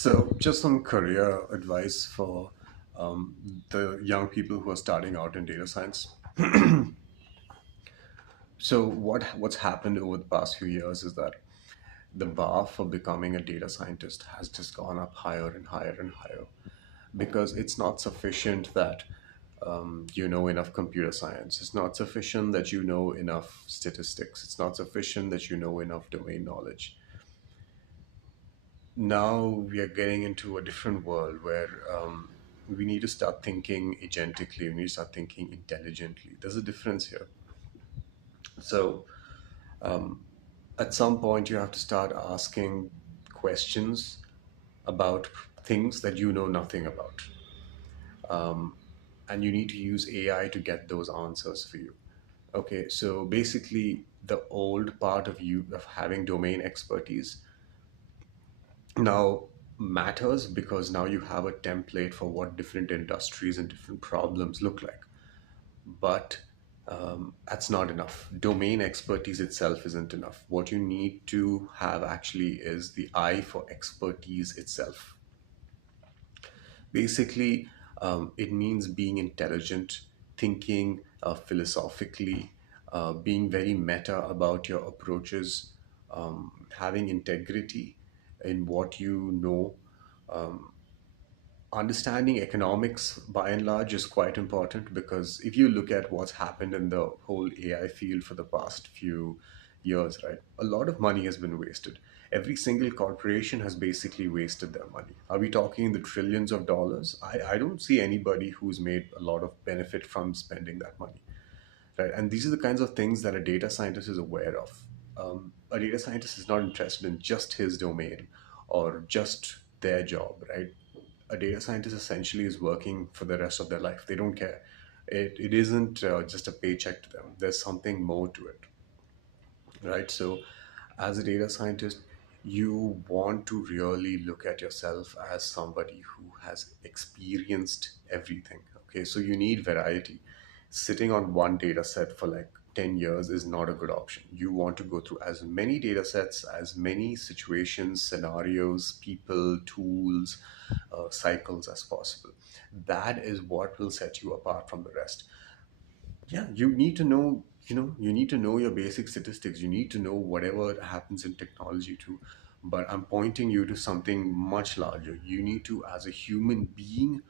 So, just some career advice for the young people who are starting out in data science. So, what's happened over the past few years is that the bar for becoming a data scientist has just gone up higher and higher and higher, because it's not sufficient that you know enough computer science. It's not sufficient that you know enough statistics. It's not sufficient that you know enough domain knowledge. Now we are getting into a different world where we need to start thinking agentically. We need to start thinking intelligently. There's a difference here. So at some point, you have to start asking questions about things that you know nothing about, and you need to use AI to get those answers for you. Okay, so basically, the old part of you of having domain expertise now matters, because now you have a template for what different industries and different problems look like. But that's not enough. Domain expertise itself isn't enough. What you need to have actually is the eye for expertise itself. Basically, it means being intelligent, thinking philosophically, being very meta about your approaches, having integrity in what you know. Understanding economics by and large is quite important, because if you look at what's happened in the whole AI field for the past few years, right, a lot of money has been wasted. Every single corporation has basically wasted their money. Are we talking in the trillions of dollars? I don't see anybody who's made a lot of benefit from spending that money, right? And these are the kinds of things that a data scientist is aware of. A data scientist is not interested in just his domain or just their job, right? A data scientist essentially is working for the rest of their life. They don't care. It isn't just a paycheck to them. There's something more to it, right? So, as a data scientist, you want to really look at yourself as somebody who has experienced everything. Okay, so you need variety. Sitting on one data set for like 10 years is not a good option. You want to go through as many data sets, as many situations, scenarios, people, tools, cycles as possible. That is what will set you apart from the rest. Yeah, you need to know, you need to know your basic statistics. You need to know whatever happens in technology too. But I'm pointing you to something much larger. You need to, as a human being,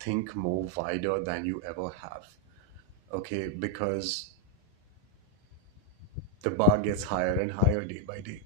think more wider than you ever have. Okay, because the bar gets higher and higher day by day.